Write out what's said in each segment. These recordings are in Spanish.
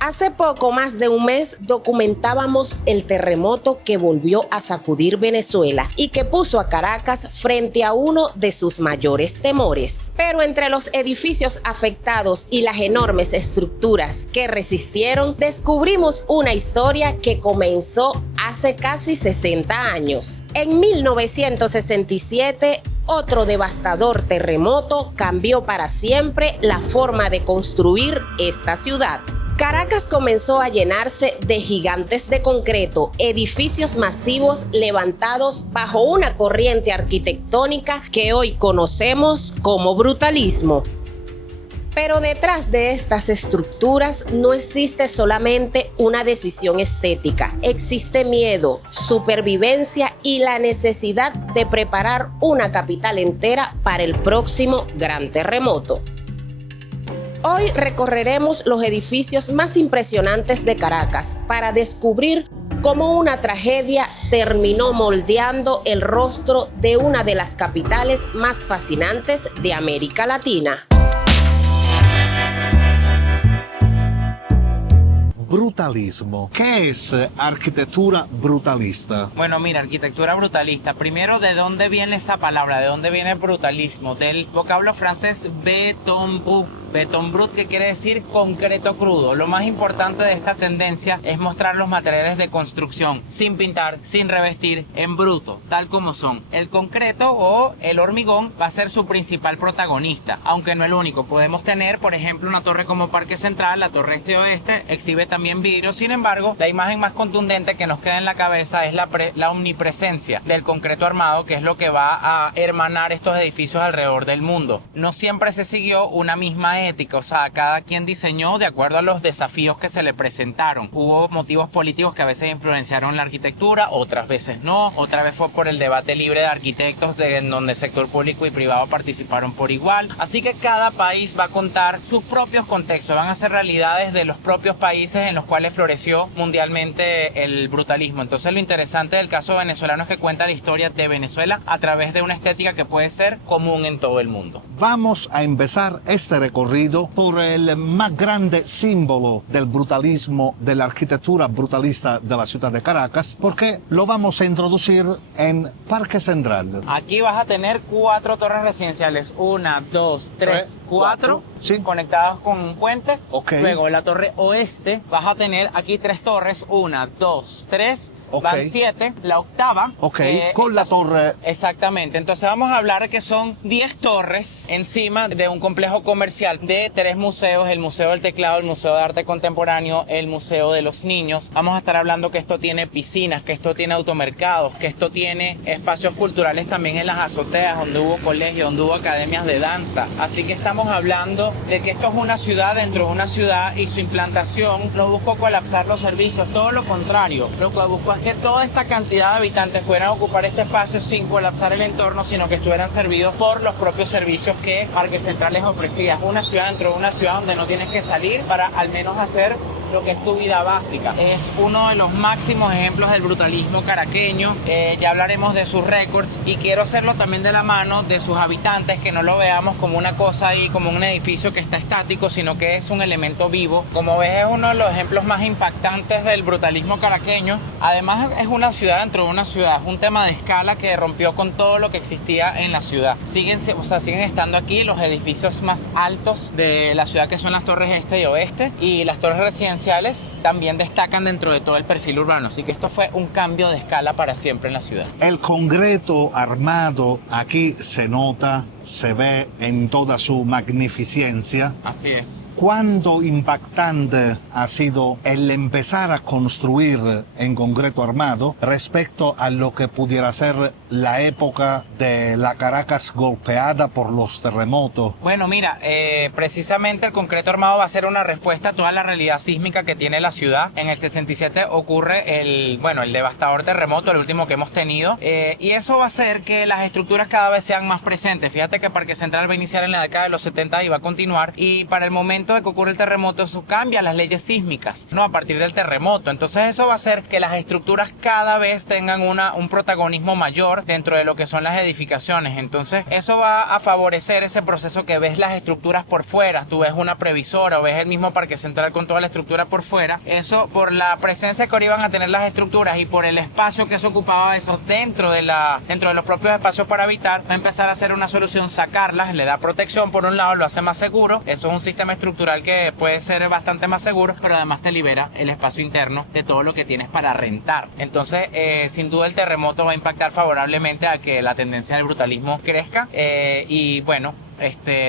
Hace poco más de un mes documentábamos el terremoto que volvió a sacudir Venezuela y que puso a Caracas frente a uno de sus mayores temores. Pero entre los edificios afectados y las enormes estructuras que resistieron, descubrimos una historia que comenzó hace casi 60 años. En 1967, otro devastador terremoto cambió para siempre la forma de construir esta ciudad. Caracas comenzó a llenarse de gigantes de concreto, edificios masivos levantados bajo una corriente arquitectónica que hoy conocemos como brutalismo. Pero detrás de estas estructuras no existe solamente una decisión estética, existe miedo, supervivencia y la necesidad de preparar una capital entera para el próximo gran terremoto. Hoy recorreremos los edificios más impresionantes de Caracas para descubrir cómo una tragedia terminó moldeando el rostro de una de las capitales más fascinantes de América Latina. Brutalismo. ¿Qué es arquitectura brutalista? Bueno, mira, arquitectura brutalista. Primero, ¿de dónde viene esa palabra? ¿De dónde viene el brutalismo? Del vocablo francés béton brut. Béton brut, que quiere decir concreto crudo. Lo más importante de esta tendencia es mostrar los materiales de construcción sin pintar, sin revestir, en bruto, tal como son. El concreto o el hormigón va a ser su principal protagonista, aunque no el único. Podemos tener, por ejemplo, una torre como Parque Central, la torre este-oeste, exhibe también vidrio. Sin embargo, la imagen más contundente que nos queda en la cabeza es la omnipresencia del concreto armado, que es lo que va a hermanar estos edificios alrededor del mundo. No siempre se siguió una misma ética, o sea, cada quien diseñó de acuerdo a los desafíos que se le presentaron. Hubo motivos políticos que a veces influenciaron la arquitectura, otras veces no, otra vez fue por el debate libre de arquitectos en donde sector público y privado participaron por igual. Así que cada país va a contar sus propios contextos, van a ser realidades de los propios países en los cuales floreció mundialmente el brutalismo. Entonces lo interesante del caso venezolano es que cuenta la historia de Venezuela a través de una estética que puede ser común en todo el mundo. Vamos a empezar este recorrido por el más grande símbolo del brutalismo, de la arquitectura brutalista de la ciudad de Caracas, porque lo vamos a introducir en Parque Central. Aquí vas a tener 4 torres residenciales, 1, 2, 3, 4, sí, conectadas con un puente. Okay. Luego en la torre oeste vas a tener aquí 3 torres, 1, 2, 3. Okay. Van 7, la octava. Con la torre. Exactamente, entonces vamos a hablar de que son 10 torres encima de un complejo comercial de 3 museos, el Museo del Teclado, el Museo de Arte Contemporáneo, el Museo de los Niños. Vamos a estar hablando que esto tiene piscinas, que esto tiene automercados, que esto tiene espacios culturales también en las azoteas, donde hubo colegios, donde hubo academias de danza. Así que estamos hablando de que esto es una ciudad dentro de una ciudad y su implantación no buscó colapsar los servicios, todo lo contrario, lo que buscó que toda esta cantidad de habitantes pudieran ocupar este espacio sin colapsar el entorno, sino que estuvieran servidos por los propios servicios que Parque Central les ofrecía. Una ciudad dentro de una ciudad donde no tienes que salir para al menos hacer lo que es tu vida básica. Es uno de los máximos ejemplos del brutalismo caraqueño. Ya hablaremos de sus récords y quiero hacerlo también de la mano de sus habitantes, que no lo veamos como una cosa ahí, como un edificio que está estático, sino que es un elemento vivo. Como ves, es uno de los ejemplos más impactantes del brutalismo caraqueño. Además, es una ciudad dentro de una ciudad, es un tema de escala que rompió con todo lo que existía en la ciudad. Siguen estando aquí los edificios más altos de la ciudad, que son las torres este y oeste, y las torres residenciales también destacan dentro de todo el perfil urbano. Así que esto fue un cambio de escala para siempre en la ciudad. El concreto armado aquí se nota, se ve en toda su magnificencia. Así es. ¿Cuánto impactante ha sido el empezar a construir en concreto armado respecto a lo que pudiera ser la época de la Caracas golpeada por los terremotos? Bueno, mira, precisamente el concreto armado va a ser una respuesta a toda la realidad sísmica que tiene la ciudad. En el 67 ocurre el devastador terremoto, el último que hemos tenido, y eso va a hacer que las estructuras cada vez sean más presentes. Fíjate Acuérdate que Parque Central va a iniciar en la década de los 70 y va a continuar, y para el momento de que ocurre el terremoto eso cambia las leyes sísmicas, ¿no? A partir del terremoto. Entonces eso va a hacer que las estructuras cada vez tengan un protagonismo mayor dentro de lo que son las edificaciones. Entonces eso va a favorecer ese proceso que ves las estructuras por fuera, tú ves una previsora o ves el mismo Parque Central con toda la estructura por fuera. Eso, por la presencia que ahora iban a tener las estructuras y por el espacio que se ocupaba eso dentro de los propios espacios para habitar, va a empezar a ser una solución sacarlas, le da protección por un lado, lo hace más seguro. Eso es un sistema estructural que puede ser bastante más seguro, pero además te libera el espacio interno de todo lo que tienes para rentar. Entonces sin duda el terremoto va a impactar favorablemente a que la tendencia del brutalismo crezca y bueno,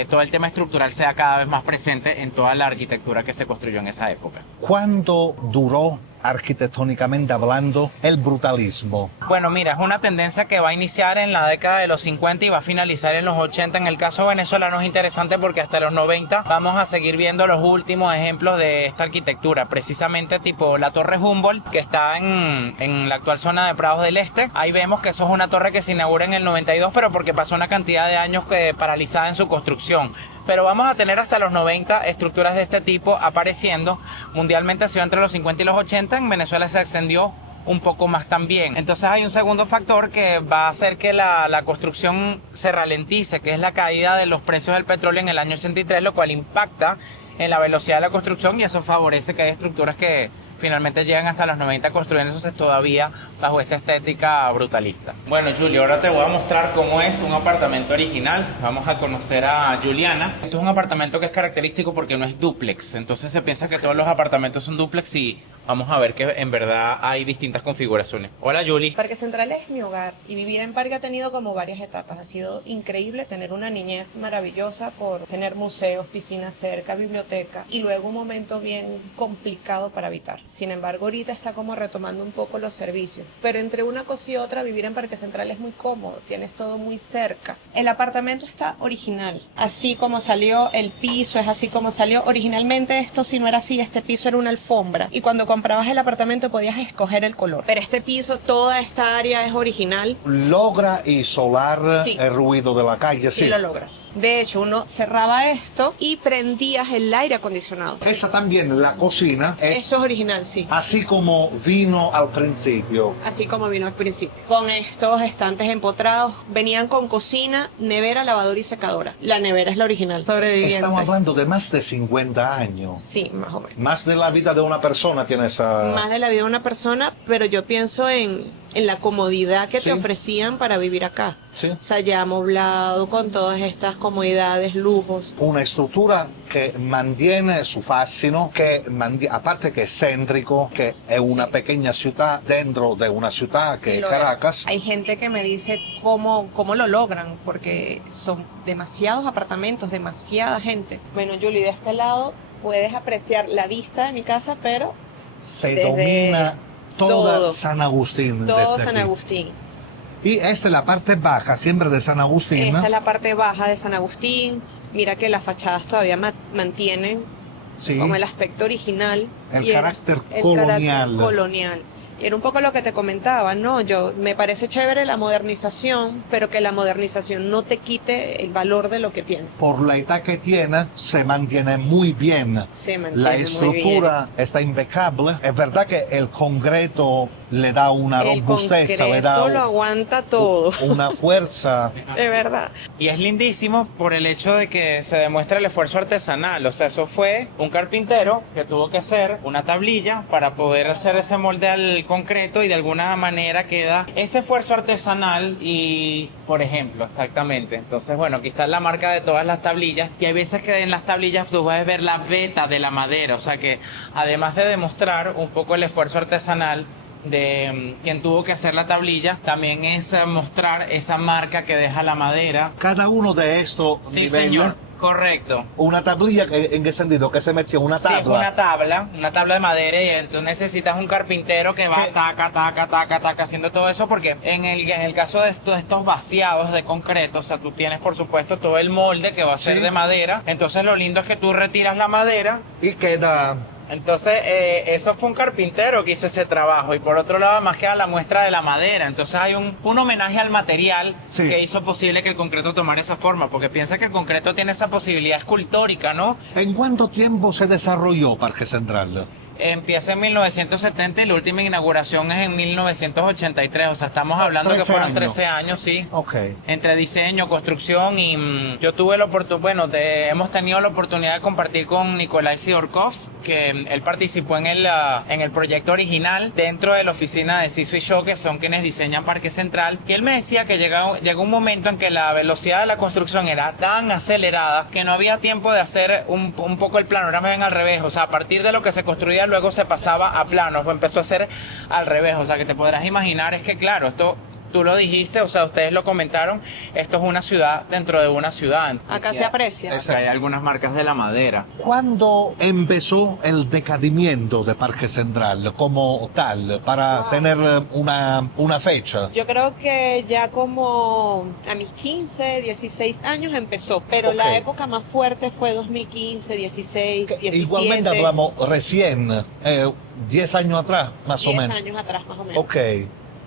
todo el tema estructural sea cada vez más presente en toda la arquitectura que se construyó en esa época. ¿Cuánto duró, arquitectónicamente hablando, el brutalismo? Bueno, mira, es una tendencia que va a iniciar en la década de los 50 y va a finalizar en los 80. En el caso venezolano es interesante porque hasta los 90 vamos a seguir viendo los últimos ejemplos de esta arquitectura, precisamente tipo la Torre Humboldt, que está en la actual zona de Prados del Este. Ahí vemos que eso es una torre que se inaugura en el 92, pero porque pasó una cantidad de años paralizada en su construcción. Pero vamos a tener hasta los 90 estructuras de este tipo apareciendo. Mundialmente ha sido entre los 50 y los 80, en Venezuela se extendió un poco más también. Entonces hay un segundo factor que va a hacer que la construcción se ralentice, que es la caída de los precios del petróleo en el año 83, lo cual impacta en la velocidad de la construcción y eso favorece que hay estructuras que finalmente llegan hasta los 90 construyéndose todavía bajo esta estética brutalista. Bueno, Julia, ahora te voy a mostrar cómo es un apartamento original. Vamos a conocer a Juliana. Esto es un apartamento que es característico porque no es dúplex, entonces se piensa que todos los apartamentos son dúplex y vamos a ver que en verdad hay distintas configuraciones. Hola, Julie. Parque Central es mi hogar y vivir en parque ha tenido como varias etapas. Ha sido increíble tener una niñez maravillosa por tener museos, piscinas cerca, biblioteca y luego un momento bien complicado para habitar. Sin embargo, ahorita está como retomando un poco los servicios. Pero entre una cosa y otra, vivir en Parque Central es muy cómodo, tienes todo muy cerca. El apartamento está original, así como salió el piso, es así como salió. Originalmente esto si no era así, este piso era una alfombra y cuando comprabas el apartamento podías escoger el color. Pero este piso, toda esta área es original. ¿Logra isolar Sí. el ruido de la calle? Sí, lo logras. De hecho, uno cerraba esto y prendías el aire acondicionado. Esa también, la cocina, es Esto es original, sí. así como vino al principio. Así como vino al principio. Con estos estantes empotrados, venían con cocina, nevera, lavadora y secadora. La nevera es la original. Sobreviviente. Estamos hablando de más de 50 años. Sí, más o menos. Más de la vida de una persona tiene esa... Más de la vida de una persona, pero yo pienso en la comodidad que Sí. te ofrecían para vivir acá. Sí. O sea, ya amoblado, con todas estas comodidades, lujos. Una estructura que mantiene su fascino, aparte que es céntrico, que es una Sí. pequeña ciudad dentro de una ciudad que Sí, es lo Caracas. Hay gente que me dice cómo lo logran, porque son demasiados apartamentos, demasiada gente. Bueno, Julie, de este lado puedes apreciar la vista de mi casa, pero Se desde domina toda todo. San Agustín. todo desde San aquí. Agustín. Y esta es la parte baja, siempre de San Agustín. Esta es la parte baja de San Agustín. Mira que las fachadas todavía mantienen Sí. como el aspecto original. El y carácter el colonial. carácter colonial. Y era un poco lo que te comentaba, ¿no? Me parece chévere la modernización, pero que la modernización no te quite el valor de lo que tiene. Por la edad que tiene, se mantiene muy bien. Se mantiene La muy estructura está impecable. Es verdad que el concreto le da una El robustez, le da concreto lo aguanta todo, una fuerza. de verdad. Y es lindísimo por el hecho de que se demuestra el esfuerzo artesanal. O sea, eso fue un carpintero que tuvo que hacer una tablilla para poder hacer ese molde al concreto y de alguna manera queda ese esfuerzo artesanal y, por ejemplo, exactamente. Entonces, bueno, aquí está la marca de todas las tablillas y hay veces que en las tablillas tú puedes ver la veta de la madera. O sea que además de demostrar un poco el esfuerzo artesanal de quien tuvo que hacer la tablilla, también es mostrar esa marca que deja la madera. Cada uno de estos Sí, niveles, señor, correcto. una tablilla, ¿en qué sentido? Que se metió una Sí, tabla. una tabla de madera y tú necesitas un carpintero que va ¿Qué? taca, taca, taca, taca, haciendo todo eso porque en el caso de estos vaciados de concreto, o sea, tú tienes por supuesto todo el molde que va a ser Sí. de madera, entonces lo lindo es que tú retiras la madera Y queda Entonces, eso fue un carpintero que hizo ese trabajo. Y por otro lado, además queda la muestra de la madera. Entonces hay un homenaje al material que hizo posible que el concreto tomara esa forma. Porque piensa que el concreto tiene esa posibilidad escultórica, ¿no? ¿En cuánto tiempo se desarrolló Parque Central? Empieza en 1970 y la última inauguración es en 1983. O sea, estamos hablando que fueron 13 años, sí. Ok. Entre diseño, construcción y yo tuve la oportunidad, hemos tenido la oportunidad de compartir con Nikolai Sidorkovs, que él participó en el proyecto original dentro de la oficina de Sisu y Shaw, que son quienes diseñan Parque Central. Y él me decía que llegó un momento en que la velocidad de la construcción era tan acelerada que no había tiempo de hacer un poco el panorama bien al revés. O sea, a partir de lo que se construía luego se pasaba a planos, o empezó a hacer al revés. O sea, que te podrás imaginar es que, claro, esto tú lo dijiste, o sea, ustedes lo comentaron, esto es una ciudad dentro de una ciudad. Acá se aprecia. O sea, hay algunas marcas de la madera. ¿Cuándo empezó el decadimiento de Parque Central como tal, para tener una fecha? Yo creo que ya como a mis 15, 16 años empezó, pero la época más fuerte fue 2015, 16, 17. Igualmente hablamos recién, 10 años atrás, más o menos. 10 años atrás, más o menos. Ok.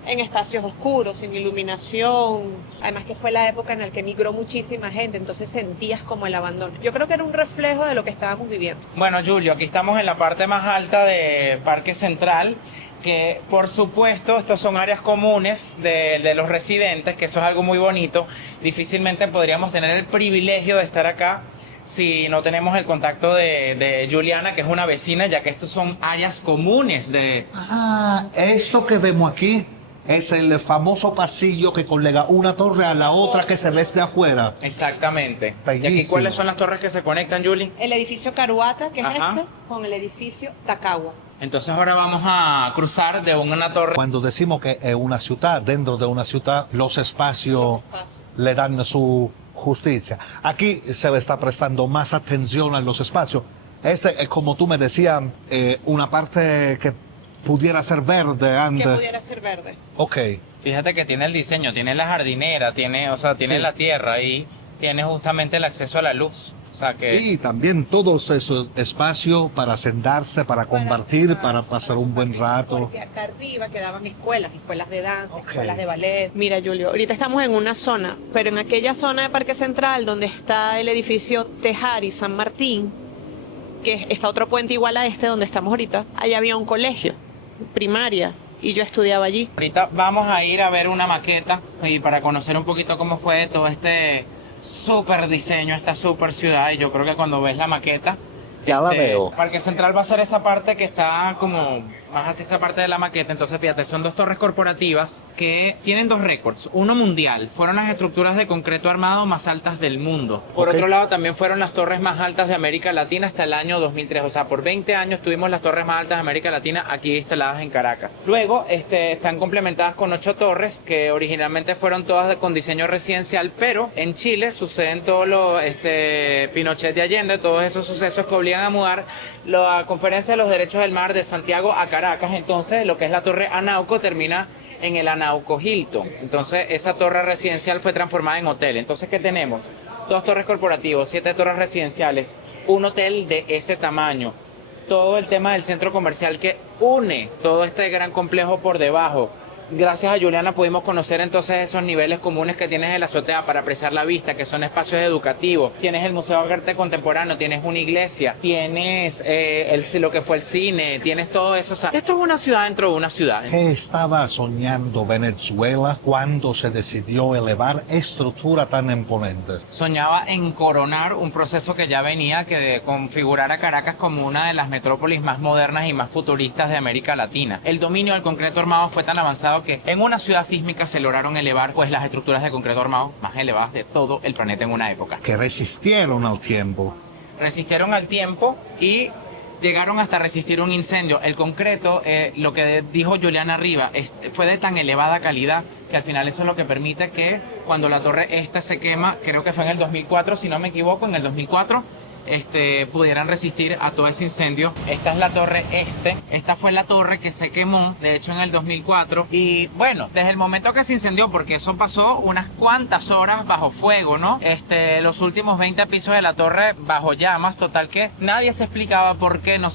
En espacios oscuros, sin iluminación. Además que fue la época en la que migró muchísima gente, entonces sentías como el abandono. Yo creo que era un reflejo de lo que estábamos viviendo. Bueno, Julio, aquí estamos en la parte más alta de Parque Central, que por supuesto estos son áreas comunes de los residentes, que eso es algo muy bonito. Difícilmente podríamos tener el privilegio de estar acá si no tenemos el contacto de Juliana, que es una vecina, ya que estos son áreas comunes de... Ah, esto que vemos aquí es el famoso pasillo que colega una torre a la otra que se ve desde afuera. Exactamente. Bellísimo. ¿Y aquí cuáles son las torres que se conectan, Julie? El edificio Caruata, que es Ajá. este, con el edificio Tacagua. Entonces ahora vamos a cruzar de una torre. Cuando decimos que es una ciudad, dentro de una ciudad, los espacios le dan su justicia. Aquí se le está prestando más atención a los espacios. Este es, como tú me decías, una parte que pudiera ser verde antes. Que pudiera ser verde. Ok. Fíjate que tiene el diseño, tiene la jardinera, tiene la tierra y tiene justamente el acceso a la luz. O sea que... Y también todos esos espacios para sentarse, para compartir, para pasar un buen rato. Porque acá arriba quedaban escuelas de danza, escuelas de ballet. Mira, Julio, ahorita estamos en una zona, pero en aquella zona de Parque Central donde está el edificio Tejar y San Martín, que está otro puente igual a este donde estamos ahorita, allá había un colegio, primaria, y yo estudiaba allí. Ahorita vamos a ir a ver una maqueta y para conocer un poquito cómo fue todo este súper diseño, esta súper ciudad, y yo creo que cuando ves la maqueta... Ya la veo. Parque Central va a ser esa parte que está como más hacia esa parte de la maqueta. Entonces, fíjate, son dos torres corporativas que tienen dos récords. Uno mundial. Fueron las estructuras de concreto armado más altas del mundo. Por otro lado, también fueron las torres más altas de América Latina hasta el año 2003. O sea, por 20 años tuvimos las torres más altas de América Latina aquí instaladas en Caracas. Luego, están complementadas con 8 torres que originalmente fueron todas con diseño residencial, pero en Chile suceden todos los Pinochet de Allende, todos esos sucesos que obligan a mudar la Conferencia de los Derechos del Mar de Santiago a Caracas. Entonces, lo que es la torre Anauco termina en el Anauco Hilton. Entonces, esa torre residencial fue transformada en hotel. Entonces, ¿qué tenemos? 2 torres corporativas, 7 torres residenciales, un hotel de ese tamaño. Todo el tema del centro comercial que une todo este gran complejo por debajo. Gracias a Juliana pudimos conocer entonces esos niveles comunes que tienes en la azotea para apreciar la vista, que son espacios educativos. Tienes el Museo de Arte Contemporáneo, tienes una iglesia, tienes lo que fue el cine, tienes todo eso. O sea, esto es una ciudad dentro de una ciudad. ¿Qué estaba soñando Venezuela cuando se decidió elevar estructura tan imponente? Soñaba en coronar un proceso que ya venía, que de configurar a Caracas como una de las metrópolis más modernas y más futuristas de América Latina. El dominio del concreto armado fue tan avanzado que en una ciudad sísmica se lograron elevar pues las estructuras de concreto armado más elevadas de todo el planeta en una época. Que resistieron al tiempo. Resistieron al tiempo y llegaron hasta resistir un incendio. El concreto, lo que dijo Juliana arriba, fue de tan elevada calidad que al final eso es lo que permite que cuando la torre esta se quema, creo que fue en el 2004, si no me equivoco, en el 2004, pudieran resistir a todo ese incendio. Esta es la torre este. Esta fue la torre que se quemó, de hecho en el 2004. Y bueno, desde el momento que se incendió, porque eso pasó unas cuantas horas bajo fuego, ¿no? Los últimos 20 pisos de la torre bajo llamas, total que nadie se explicaba por qué no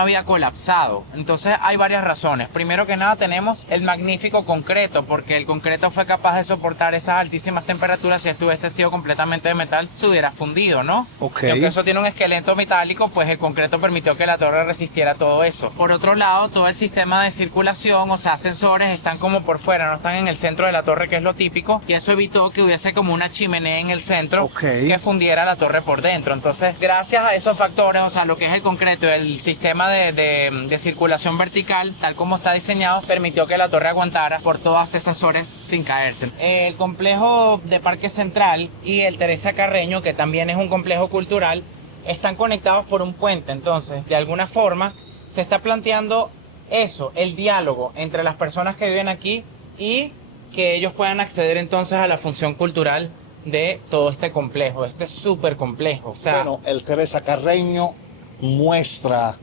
había colapsado. Entonces hay varias razones. Primero que nada tenemos el magnífico concreto, porque el concreto fue capaz de soportar esas altísimas temperaturas. Si esto hubiese sido completamente de metal, se hubiera fundido, ¿no? Ok. Y aunque eso tiene un esqueleto metálico, pues el concreto permitió que la torre resistiera todo eso. Por otro lado, todo el sistema de circulación, o sea, sensores, están como por fuera, no están en el centro de la torre, que es lo típico, y eso evitó que hubiese como una chimenea en el centro que fundiera la torre por dentro. Entonces, gracias a esos factores, o sea, lo que es el concreto, el sistema de circulación vertical, tal como está diseñado, permitió que la torre aguantara por todas esas horas sin caerse. El complejo de Parque Central y el Teresa Carreño, que también es un complejo cultural, están conectados por un puente. Entonces, de alguna forma, se está planteando eso, el diálogo entre las personas que viven aquí y que ellos puedan acceder entonces a la función cultural de todo este complejo, este súper complejo. O sea, bueno, el Teresa Carreño muestra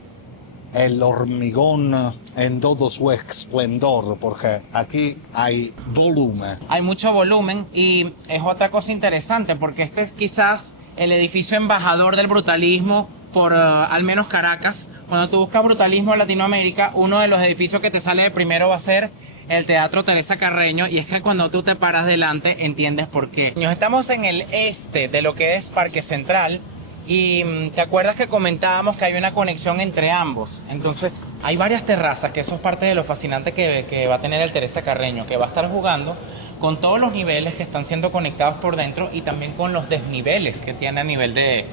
el hormigón en todo su esplendor, porque aquí hay volumen. Hay mucho volumen y es otra cosa interesante, porque este es quizás el edificio embajador del brutalismo por al menos Caracas. Cuando tú buscas brutalismo en Latinoamérica, uno de los edificios que te sale de primero va a ser el Teatro Teresa Carreño, y es que cuando tú te paras delante entiendes por qué. Nos estamos en el este de lo que es Parque Central, y te acuerdas que comentábamos que hay una conexión entre ambos. Entonces hay varias terrazas, que eso es parte de lo fascinante que va a tener el Teresa Carreño, que va a estar jugando con todos los niveles que están siendo conectados por dentro y también con los desniveles que tiene a nivel de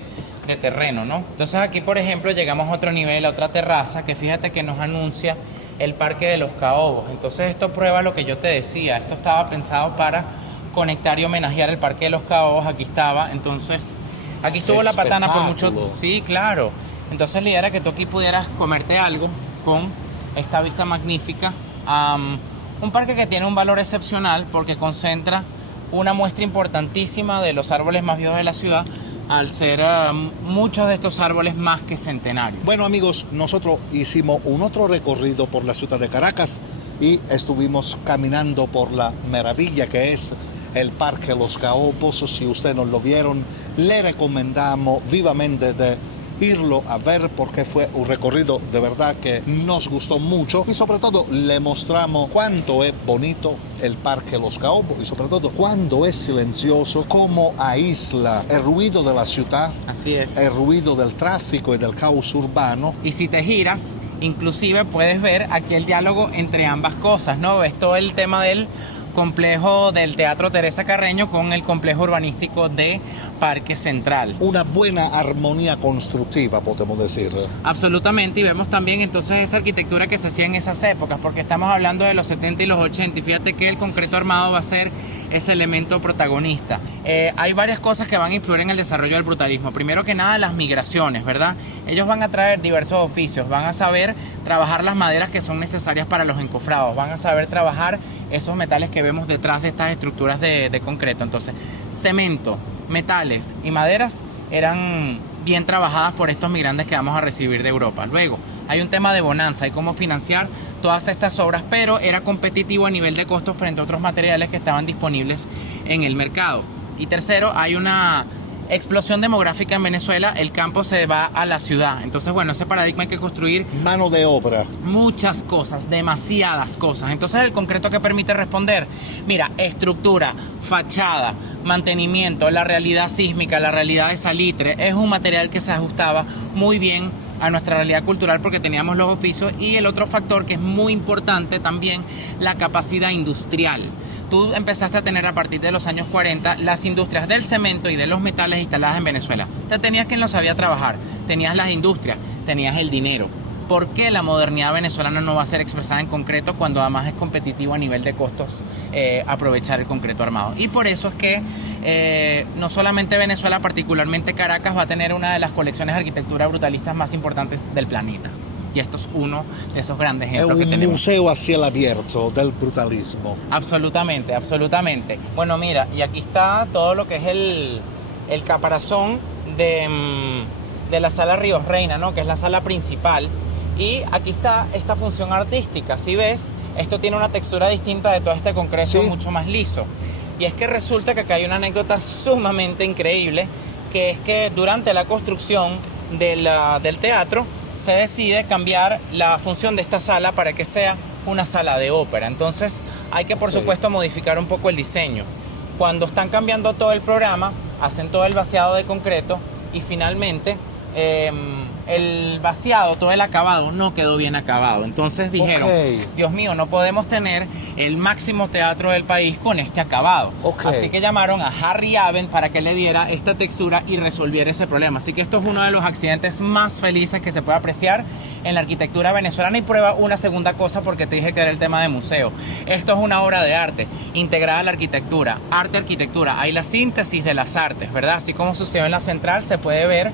terreno, ¿no? Entonces aquí, por ejemplo, llegamos a otro nivel, a otra terraza, que fíjate que nos anuncia el Parque de los Caobos. Entonces esto prueba lo que yo te decía. Esto estaba pensado para conectar y homenajear el Parque de los Caobos. Aquí estaba, entonces aquí estuvo la patana por mucho tiempo. Sí, claro. Entonces la idea era que tú aquí pudieras comerte algo con esta vista magnífica. Un parque que tiene un valor excepcional porque concentra una muestra importantísima de los árboles más viejos de la ciudad, al ser muchos de estos árboles más que centenarios. Bueno, amigos, nosotros hicimos un otro recorrido por la ciudad de Caracas y estuvimos caminando por la maravilla que es el Parque Los Caobos. Si ustedes no lo vieron, le recomendamos vivamente de irlo a ver, porque fue un recorrido de verdad que nos gustó mucho, y sobre todo le mostramos cuánto es bonito el Parque Los Caobos y sobre todo cuando es silencioso, cómo aísla el ruido de la ciudad. Así es. El ruido del tráfico y del caos urbano. Y si te giras, inclusive puedes ver aquí el diálogo entre ambas cosas, ¿no? Ves todo el tema del complejo del Teatro Teresa Carreño con el complejo urbanístico de Parque Central. Una buena armonía constructiva, podemos decir. Absolutamente, y vemos también entonces esa arquitectura que se hacía en esas épocas, porque estamos hablando de los 70 y los 80, y fíjate que el concreto armado va a ser ese elemento protagonista. Hay varias cosas que van a influir en el desarrollo del brutalismo. Primero que nada, las migraciones, ¿verdad? Ellos van a traer diversos oficios, van a saber trabajar las maderas que son necesarias para los encofrados, van a saber trabajar esos metales que vemos detrás de estas estructuras de concreto. Entonces, cemento, metales y maderas eran bien trabajadas por estos migrantes que vamos a recibir de Europa. Luego, hay un tema de bonanza y cómo financiar todas estas obras, pero era competitivo a nivel de costos frente a otros materiales que estaban disponibles en el mercado. Y tercero, hay una explosión demográfica en Venezuela, el campo se va a la ciudad. Entonces, bueno, ese paradigma hay que construir mano de obra. Muchas cosas, demasiadas cosas. Entonces, el concreto que permite responder, mira, estructura, fachada, mantenimiento, la realidad sísmica, la realidad de salitre, es un material que se ajustaba muy bien a nuestra realidad cultural porque teníamos los oficios. Y el otro factor que es muy importante también, la capacidad industrial. Tú empezaste a tener a partir de los años 40 las industrias del cemento y de los metales instaladas en Venezuela. Te tenías quien lo sabía trabajar, tenías las industrias, tenías el dinero. ¿Por qué la modernidad venezolana no va a ser expresada en concreto cuando además es competitivo a nivel de costos aprovechar el concreto armado? Y por eso es que no solamente Venezuela, particularmente Caracas, va a tener una de las colecciones de arquitectura brutalistas más importantes del planeta. Y esto es uno de esos grandes ejemplos que tenemos. Es un museo a cielo abierto del brutalismo. Absolutamente, absolutamente. Bueno, mira, y aquí está todo lo que es el caparazón de la sala Ríos Reina, ¿no? Que es la sala principal. Y aquí está esta función artística. Si ves, esto tiene una textura distinta de todo este concreto, Sí. mucho más liso. Y es que resulta que acá hay una anécdota sumamente increíble, que es que durante la construcción del teatro se decide cambiar la función de esta sala para que sea una sala de ópera. Entonces hay que, por supuesto, modificar un poco el diseño. Cuando están cambiando todo el programa, hacen todo el vaciado de concreto y finalmente el vaciado, todo el acabado no quedó bien acabado. Entonces dijeron, Dios mío, no podemos tener el máximo teatro del país con este acabado. Así que llamaron a Harry Aben para que le diera esta textura y resolviera ese problema. Así que esto es uno de los accidentes más felices que se puede apreciar en la arquitectura venezolana. Y prueba una segunda cosa, porque te dije que era el tema de museo. Esto es una obra de arte integrada a la arquitectura, arte-arquitectura. Hay la síntesis de las artes, ¿verdad? Así como sucedió en la central, se puede ver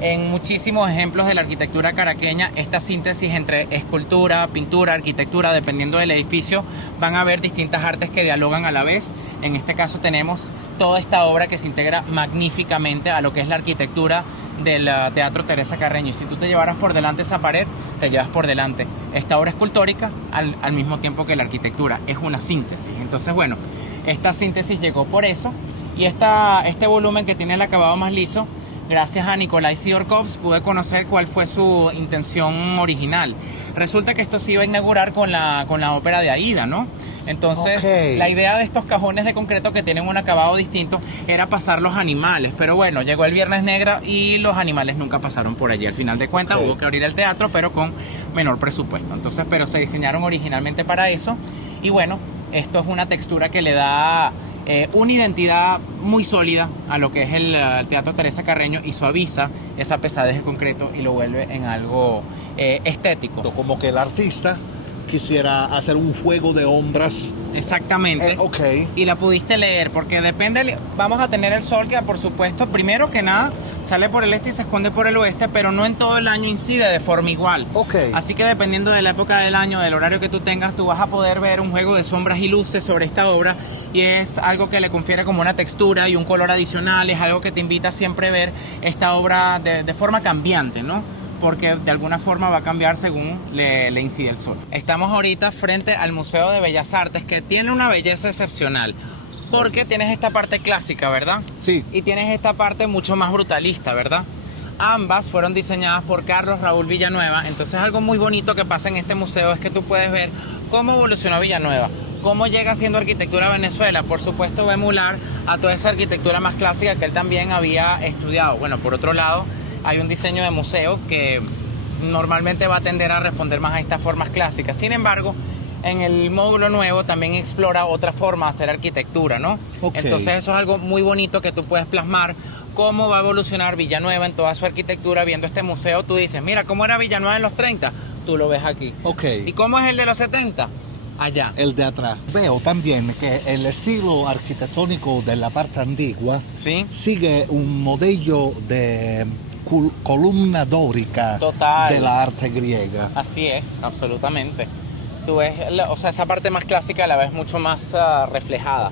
en muchísimos ejemplos de la arquitectura caraqueña esta síntesis entre escultura, pintura, arquitectura. Dependiendo del edificio van a ver distintas artes que dialogan a la vez. En este caso tenemos toda esta obra que se integra magníficamente a lo que es la arquitectura del Teatro Teresa Carreño. Y si tú te llevaras por delante esa pared, te llevas por delante esta obra escultórica al mismo tiempo que la arquitectura. Es una síntesis. Entonces, bueno, esta síntesis llegó por eso. Y este volumen que tiene el acabado más liso, gracias a Nikolai Siorkovs, pude conocer cuál fue su intención original. Resulta que esto se iba a inaugurar con la ópera de Aida, ¿no? Entonces, la idea de estos cajones de concreto que tienen un acabado distinto era pasar los animales. Pero bueno, llegó el Viernes Negro y los animales nunca pasaron por allí. Al final de cuentas hubo que abrir el teatro, pero con menor presupuesto. Entonces, pero se diseñaron originalmente para eso. Y bueno, esto es una textura que le da una identidad muy sólida a lo que es el Teatro Teresa Carreño y suaviza esa pesadez de concreto y lo vuelve en algo estético. Como que el artista quisiera hacer un juego de sombras. Exactamente. Y la pudiste leer, porque depende, vamos a tener el sol que, por supuesto, primero que nada sale por el este y se esconde por el oeste, pero no en todo el año incide de forma igual. Así que dependiendo de la época del año, del horario que tú tengas, tú vas a poder ver un juego de sombras y luces sobre esta obra, y es algo que le confiere como una textura y un color adicional. Es algo que te invita a siempre ver esta obra de forma cambiante, ¿no? Porque de alguna forma va a cambiar según le incide el sol. Estamos ahorita frente al Museo de Bellas Artes, que tiene una belleza excepcional, porque tienes esta parte clásica, ¿verdad? Sí. Y tienes esta parte mucho más brutalista, ¿verdad? Ambas fueron diseñadas por Carlos Raúl Villanueva. Entonces algo muy bonito que pasa en este museo es que tú puedes ver cómo evolucionó Villanueva, cómo llega siendo arquitectura a Venezuela. Por supuesto va a emular a toda esa arquitectura más clásica que él también había estudiado. Bueno, por otro lado, hay un diseño de museo que normalmente va a tender a responder más a estas formas clásicas. Sin embargo, en el módulo nuevo también explora otra forma de hacer arquitectura, ¿no? Entonces eso es algo muy bonito que tú puedes plasmar, cómo va a evolucionar Villanueva en toda su arquitectura. Viendo este museo, tú dices, mira, ¿cómo era Villanueva en los 30? Tú lo ves aquí. ¿Y cómo es el de los 70? Allá. El de atrás. Veo también que el estilo arquitectónico de la parte antigua sigue un modelo de columna dórica de la arte griega. Así es, absolutamente. Tú ves, o sea, esa parte más clásica la ves mucho más reflejada.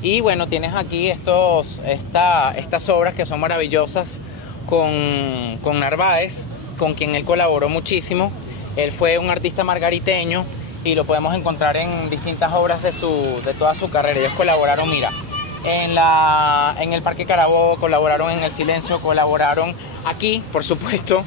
Y bueno, tienes aquí estas obras que son maravillosas con Narváez, con quien él colaboró muchísimo. Él fue un artista margariteño y lo podemos encontrar en distintas obras de toda su carrera. Ellos colaboraron, mira, en el Parque Carabobo, colaboraron en El Silencio, colaboraron aquí, por supuesto,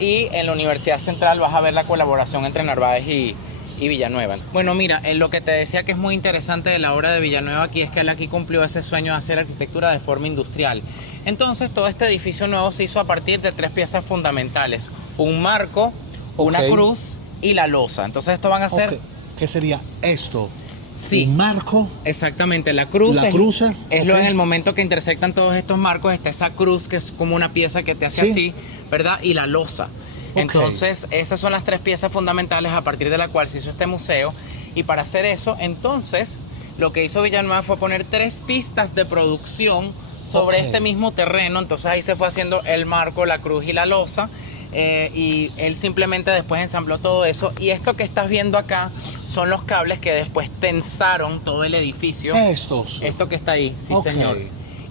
y en la Universidad Central vas a ver la colaboración entre Narváez y Villanueva. Bueno, mira, lo que te decía que es muy interesante de la obra de Villanueva aquí es que él aquí cumplió ese sueño de hacer arquitectura de forma industrial. Entonces todo este edificio nuevo se hizo a partir de 3 piezas fundamentales: un marco, una cruz y la losa. Entonces esto van a ser... ¿Qué sería esto? Sí. ¿Un marco? Exactamente, la cruz. Es lo en el momento que intersectan todos estos marcos, está esa cruz que es como una pieza que te hace así, ¿verdad? Y la losa. Entonces, esas son las 3 piezas fundamentales a partir de la cual se hizo este museo. Y para hacer eso, entonces, lo que hizo Villanueva fue poner 3 pistas de producción sobre este mismo terreno. Entonces ahí se fue haciendo el marco, la cruz y la losa. Y él simplemente después ensambló todo eso. Y esto que estás viendo acá son los cables que después tensaron todo el edificio. Esto que está ahí, sí señor.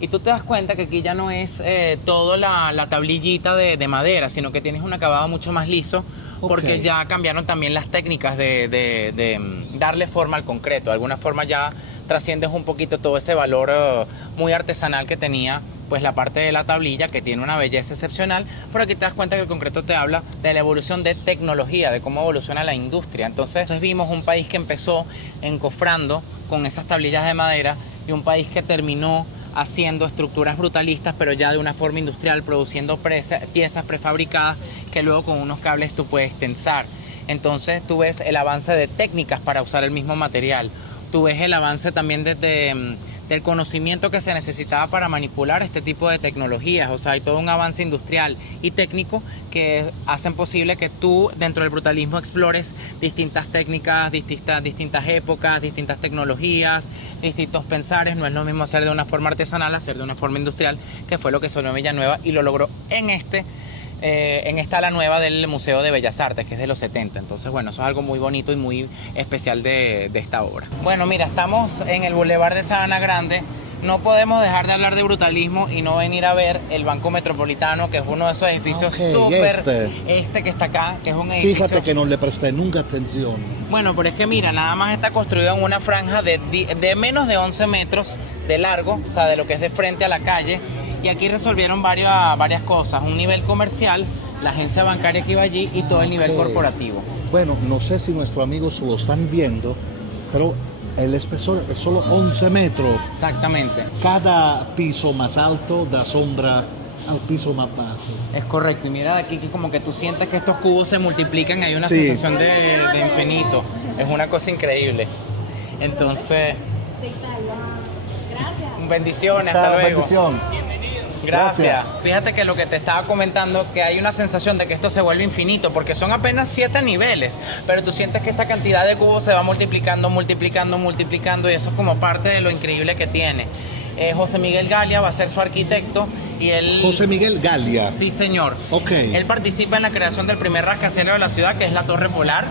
Y tú te das cuenta que aquí ya no es todo la tablillita de madera, sino que tienes un acabado mucho más liso, porque ya cambiaron también las técnicas de darle forma al concreto. De alguna forma ya trasciendes un poquito todo ese valor muy artesanal que tenía pues la parte de la tablilla, que tiene una belleza excepcional, pero aquí te das cuenta que el concreto te habla de la evolución de tecnología, de cómo evoluciona la industria. Entonces vimos un país que empezó encofrando con esas tablillas de madera y un país que terminó haciendo estructuras brutalistas, pero ya de una forma industrial, produciendo piezas prefabricadas que luego con unos cables tú puedes tensar. Entonces tú ves el avance de técnicas para usar el mismo material. Tú ves el avance también del conocimiento que se necesitaba para manipular este tipo de tecnologías. O sea, hay todo un avance industrial y técnico que hacen posible que tú dentro del brutalismo explores distintas técnicas, distintas épocas, distintas tecnologías, distintos pensares. No es lo mismo hacer de una forma artesanal, hacer de una forma industrial, que fue lo que Soleón Villanueva y lo logró en esta ala nueva del Museo de Bellas Artes, que es de los 70. Entonces, bueno, eso es algo muy bonito y muy especial de esta obra. Bueno, mira, estamos en el Boulevard de Sabana Grande. No podemos dejar de hablar de brutalismo y no venir a ver el Banco Metropolitano, que es uno de esos edificios súper... Este que está acá, que es un edificio... Fíjate que no le presté nunca atención. Bueno, pero es que mira, nada más está construido en una franja de menos de 11 metros de largo, o sea, de lo que es de frente a la calle. Y aquí resolvieron varias cosas, un nivel comercial, la agencia bancaria que iba allí y todo el nivel corporativo. Bueno, no sé si nuestros amigos lo están viendo, pero el espesor es solo 11 metros. Exactamente. Cada piso más alto da sombra al piso más bajo. Es correcto, y mira aquí que como que tú sientes que estos cubos se multiplican, hay una sensación de infinito, es una cosa increíble. Entonces, bendiciones, hasta luego. Bendición. Gracias. Fíjate que lo que te estaba comentando, que hay una sensación de que esto se vuelve infinito, porque son apenas 7 niveles, pero tú sientes que esta cantidad de cubos se va multiplicando, y eso es como parte de lo increíble que tiene. José Miguel Galia va a ser su arquitecto y él... José Miguel Galia. Sí, señor. Ok. Él participa en la creación del primer rascacielos de la ciudad, que es la Torre Polar.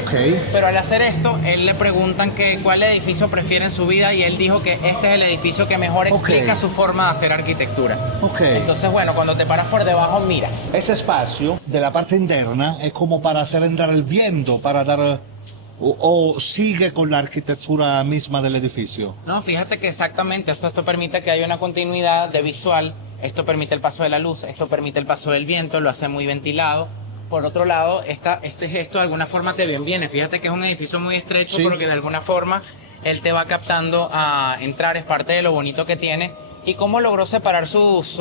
Ok. Pero al hacer esto, él le preguntan cuál edificio prefiere en su vida y él dijo que este es el edificio que mejor explica su forma de hacer arquitectura. Ok. Entonces, bueno, cuando te paras por debajo, mira. Ese espacio de la parte interna es como para hacer entrar el viento, para dar... O sigue con la arquitectura misma del edificio. No, fíjate que exactamente esto permite que haya una continuidad de visual, esto permite el paso de la luz, esto permite el paso del viento, lo hace muy ventilado. Por otro lado, este gesto de alguna forma te viene. Fíjate que es un edificio muy estrecho, sí, porque de alguna forma él te va captando a entrar, es parte de lo bonito que tiene y cómo logró separar sus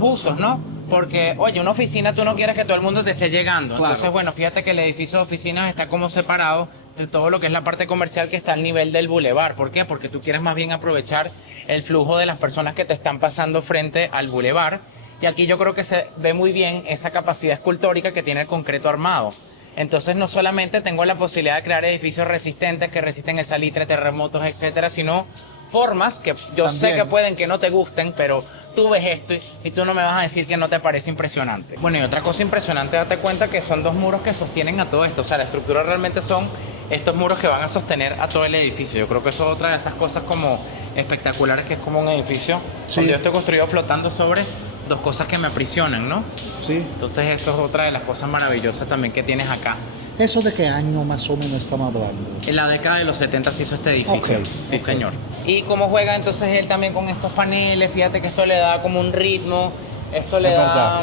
usos, ¿no? Porque, oye, una oficina tú no quieres que todo el mundo te esté llegando. Claro. Entonces, bueno, fíjate que el edificio de oficinas está como separado de todo lo que es la parte comercial que está al nivel del bulevar. ¿Por qué? Porque tú quieres más bien aprovechar el flujo de las personas que te están pasando frente al bulevar. Y aquí yo creo que se ve muy bien esa capacidad escultórica que tiene el concreto armado. Entonces, no solamente tengo la posibilidad de crear edificios resistentes que resisten el salitre, terremotos, etcétera, sino formas que yo sé que pueden que no te gusten, pero tú ves esto y tú no me vas a decir que no te parece impresionante. Bueno, y otra cosa impresionante, date cuenta que son 2 muros que sostienen a todo esto. O sea, la estructura realmente son estos muros que van a sostener a todo el edificio. Yo creo que eso es otra de esas cosas como espectaculares, que es como un edificio donde yo estoy construido flotando sobre 2 cosas que me aprisionan, ¿no? Sí. Entonces eso es otra de las cosas maravillosas también que tienes acá. ¿Eso de qué año más o menos estamos hablando? En la década de los 70 se hizo este edificio. Sí, señor. Y cómo juega entonces él también con estos paneles, fíjate que esto le da como un ritmo, esto le da,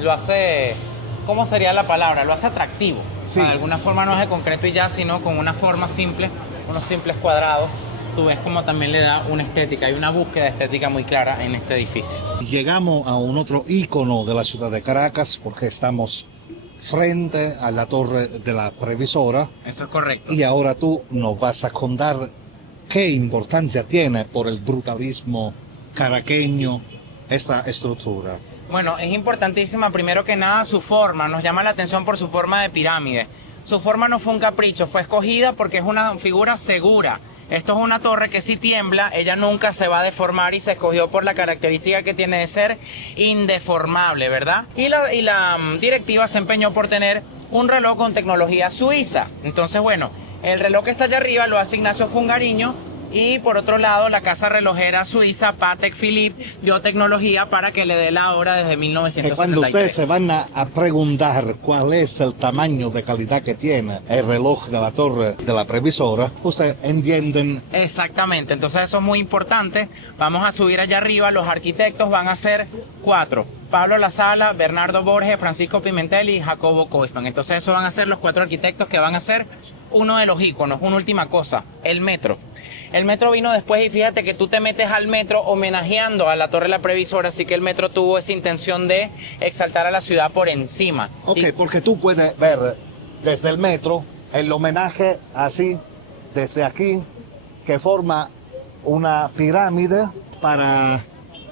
lo hace, ¿cómo sería la palabra? Lo hace atractivo. Sí. O sea, de alguna forma no es de concreto y ya, sino con una forma simple, unos simples cuadrados. Tú ves como también le da una estética, hay una búsqueda estética muy clara en este edificio. Llegamos a un otro ícono de la ciudad de Caracas, porque estamos frente a la torre de la previsora. Eso es correcto. Y ahora tú nos vas a contar qué importancia tiene por el brutalismo caraqueño esta estructura. Bueno, es importantísima primero que nada su forma, nos llama la atención por su forma de pirámide. Su forma no fue un capricho, fue escogida porque es una figura segura. Esto es una torre que si tiembla, ella nunca se va a deformar y se escogió por la característica que tiene de ser indeformable, ¿verdad? Y la directiva se empeñó por tener un reloj con tecnología suiza. Entonces, bueno, el reloj que está allá arriba lo hace Ignacio Fungariño Y por otro lado, la casa relojera suiza Patek Philippe dio tecnología para que le dé la hora desde Que cuando ustedes 1973. se van a preguntar cuál es el tamaño de calidad que tiene el reloj de la torre de la previsora, ustedes entienden. Exactamente, entonces eso es muy importante. Vamos a subir allá arriba, los arquitectos van a ser 4. Pablo Lasala, Bernardo Borges, Francisco Pimentel y Jacobo Koisman. Entonces esos van a ser los 4 arquitectos que van a ser uno de los íconos. Una última cosa, el metro. El metro vino después y fíjate que tú te metes al metro homenajeando a la Torre de la Previsora, así que el metro tuvo esa intención de exaltar a la ciudad por encima. Ok, Y- porque tú puedes ver desde el metro el homenaje así, desde aquí, que forma una pirámide para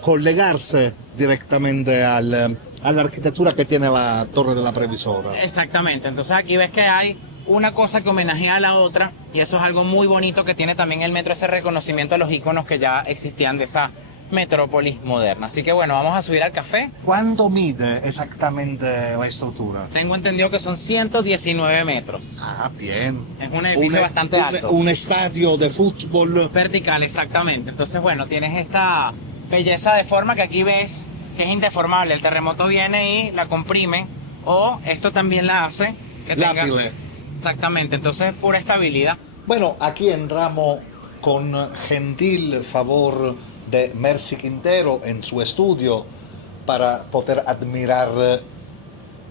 collegarse directamente a la arquitectura que tiene la Torre de la Previsora. Exactamente, entonces aquí ves que hay una cosa que homenajea a la otra y eso es algo muy bonito que tiene también el metro, ese reconocimiento a los íconos que ya existían de esa metrópolis moderna. Así que bueno, vamos a subir al café. ¿Cuánto mide exactamente la estructura? Tengo entendido que son 119 metros. Ah, bien. Es un edificio bastante alto. Un estadio de fútbol. Vertical, exactamente. Entonces bueno, tienes esta belleza de forma que aquí ves que es indeformable. El terremoto viene y la comprime o esto también la hace que tenga... Lápide. Exactamente, entonces pura estabilidad. Bueno, aquí entramos con gentil favor de Mercy Quintero en su estudio para poder admirar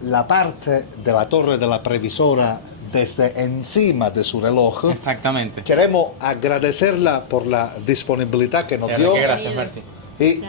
la parte de la torre de la previsora desde encima de su reloj. Exactamente. Queremos agradecerla por la disponibilidad que nos De dio. verdad que gracias, Mercy. Y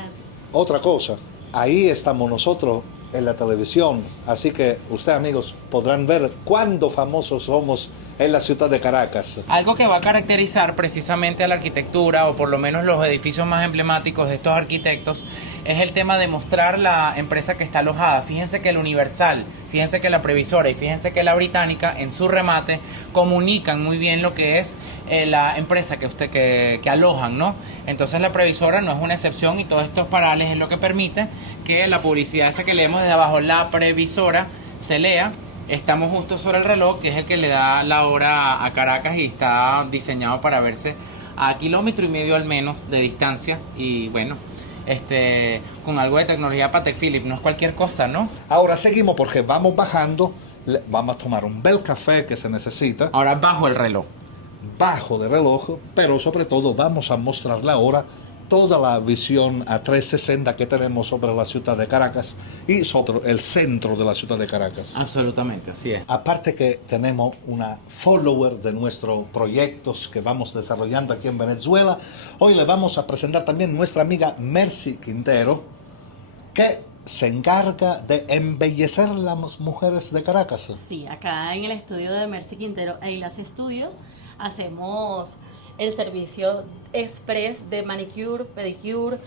otra cosa, ahí estamos nosotros en la televisión, así que ustedes amigos podrán ver cuándo famosos somos en la ciudad de Caracas. Algo que va a caracterizar precisamente a la arquitectura, o por lo menos los edificios más emblemáticos de estos arquitectos, es el tema de mostrar la empresa que está alojada. Fíjense que el Universal, fíjense que la Previsora y fíjense que la Británica en su remate comunican muy bien lo que es la empresa que alojan, ¿no? Entonces la Previsora no es una excepción y todos estos parales es lo que permite que la publicidad esa que leemos desde abajo, la Previsora, se lea. Estamos justo sobre el reloj, que es el que le da la hora a Caracas y está diseñado para verse a 1,5 kilómetros al menos de distancia. Y bueno, con algo de tecnología Patek Philippe, no es cualquier cosa, ¿no? Ahora seguimos porque vamos bajando, vamos a tomar un bel café que se necesita, Ahora bajo el reloj. bajo de reloj, pero sobre todo vamos a mostrarle ahora toda la visión a 360 que tenemos sobre la ciudad de Caracas y sobre el centro de la ciudad de Caracas. Absolutamente, así es. Aparte que tenemos una follower de nuestros proyectos que vamos desarrollando aquí en Venezuela, hoy le vamos a presentar también nuestra amiga Mercy Quintero, que se encarga de embellecer las mujeres de Caracas. Sí, acá en el estudio de Mercy Quintero e Ilacio Studio hacemos el servicio express de manicure, pedicure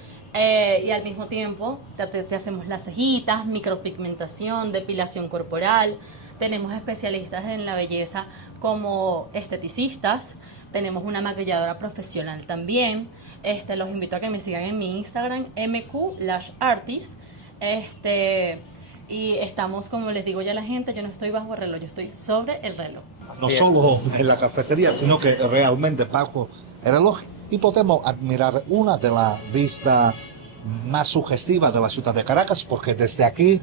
y al mismo tiempo te hacemos las cejitas, micropigmentación, depilación corporal. Tenemos especialistas en la belleza como esteticistas. Tenemos una maquilladora profesional también. Los invito a que me sigan en mi Instagram, mq_artist. Y estamos, como les digo ya a la gente, yo no estoy bajo el reloj, yo estoy sobre el reloj. No Así es. solo en la cafetería, sino que realmente bajo el reloj y podemos admirar una de las vistas más sugestivas de la ciudad de Caracas, porque desde aquí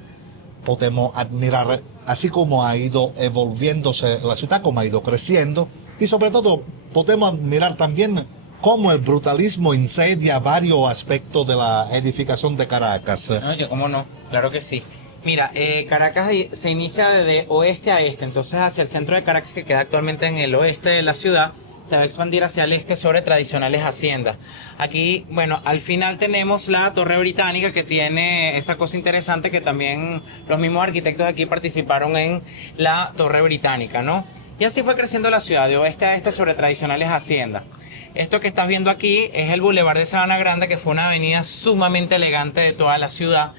podemos admirar así como ha ido evolviéndose la ciudad, como ha ido creciendo, y sobre todo podemos admirar también cómo el brutalismo incendia varios aspectos de la edificación de Caracas. Oye, ¿cómo no? Claro que sí. Mira, Caracas se inicia de oeste a este, entonces hacia el centro de Caracas, que queda actualmente en el oeste de la ciudad, se va a expandir hacia el este sobre tradicionales haciendas. Aquí, bueno, al final tenemos la Torre Británica, que tiene esa cosa interesante que también los mismos arquitectos de aquí participaron en la Torre Británica, ¿no? Y así fue creciendo la ciudad, de oeste a este sobre tradicionales haciendas. Esto que estás viendo aquí es el Boulevard de Sabana Grande, que fue una avenida sumamente elegante de toda la ciudad.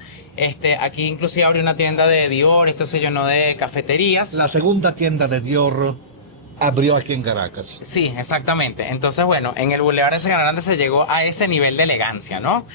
Aquí inclusive abrió una tienda de Dior, esto se llenó de cafeterías. La segunda tienda de Dior abrió aquí en Caracas. Sí, exactamente. Entonces, bueno, en el Boulevard de Sabana Grande se llegó a ese nivel de elegancia, ¿no?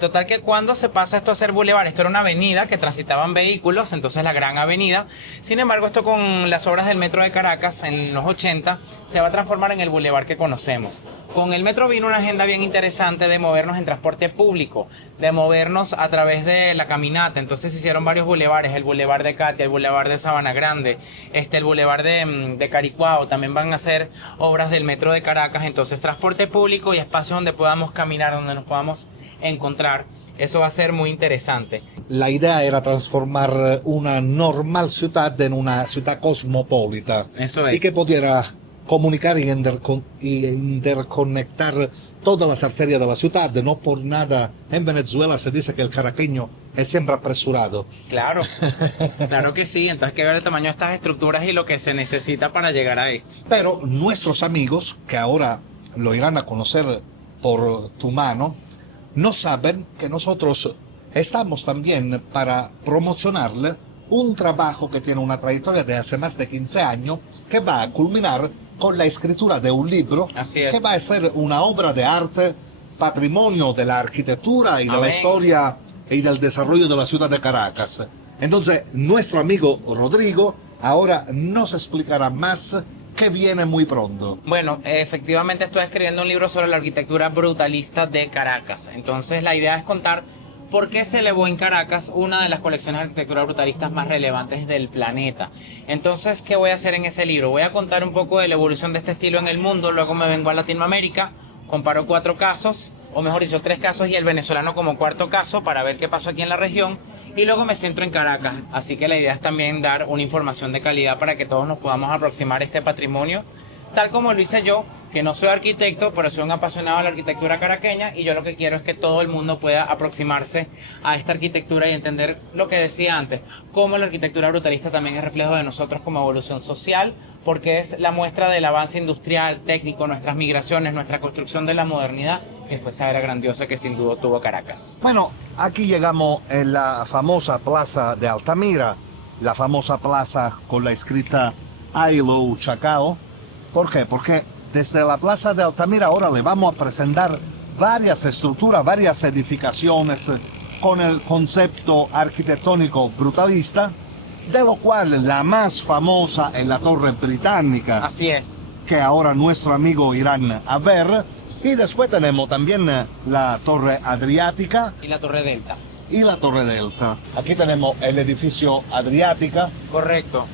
Total que cuando se pasa esto a ser bulevar, esto era una avenida que transitaban vehículos, entonces la gran avenida. Sin embargo, esto con las obras del metro de Caracas en los 80 se va a transformar en el bulevar que conocemos. Con el metro vino una agenda bien interesante de movernos en transporte público, de movernos a través de la caminata. Entonces se hicieron varios bulevares, el bulevar de Catia, el bulevar de Sabana Grande, el bulevar de Caricuao. También van a hacer obras del metro de Caracas. Entonces transporte público y espacios donde podamos caminar, donde nos podamos encontrar. Eso va a ser muy interesante. La idea era transformar una normal ciudad en una ciudad cosmopolita. Eso es. Y que pudiera comunicar y interconectar todas las arterias de la ciudad. No por nada en Venezuela se dice que el caraqueño es siempre apresurado. Claro, claro que sí. Entonces hay que ver el tamaño de estas estructuras y lo que se necesita para llegar a esto. Pero nuestros amigos, que ahora lo irán a conocer por tu mano, no saben que nosotros estamos también para promocionarle un trabajo que tiene una trayectoria de hace más de 15 años, que va a culminar con la escritura de un libro. Así es. Que va a ser una obra de arte, patrimonio de la arquitectura y de la historia y del desarrollo de la ciudad de Caracas. Entonces, nuestro amigo Rodrigo ahora nos explicará más, que viene muy pronto. Bueno, efectivamente estoy escribiendo un libro sobre la arquitectura brutalista de Caracas. Entonces la idea es contar por qué se elevó en Caracas una de las colecciones de arquitectura brutalistas más relevantes del planeta. Entonces, ¿qué voy a hacer en ese libro? Voy a contar un poco de la evolución de este estilo en el mundo, luego me vengo a Latinoamérica, comparo 4 casos, o mejor dicho 3 casos y el venezolano como cuarto caso para ver qué pasó aquí en la región. Y luego me centro en Caracas, así que la idea es también dar una información de calidad para que todos nos podamos aproximar a este patrimonio, tal como lo hice yo, que no soy arquitecto, pero soy un apasionado de la arquitectura caraqueña, y yo lo que quiero es que todo el mundo pueda aproximarse a esta arquitectura y entender lo que decía antes, cómo la arquitectura brutalista también es reflejo de nosotros como evolución social, porque es la muestra del avance industrial, técnico, nuestras migraciones, nuestra construcción de la modernidad, que fue esa era grandiosa que sin duda tuvo Caracas. Bueno, aquí llegamos en la famosa plaza de Altamira, la famosa plaza con la escrita I Chacao. ¿Por qué? Porque desde la plaza de Altamira ahora le vamos a presentar varias estructuras, varias edificaciones con el concepto arquitectónico brutalista, de lo cual la más famosa es la Torre Británica. Así es. Que ahora nuestro amigo irán a ver. Y después tenemos también la Torre Adriática. Y la Torre Delta. Y la Torre Delta. Aquí tenemos el edificio Adriática. Correcto.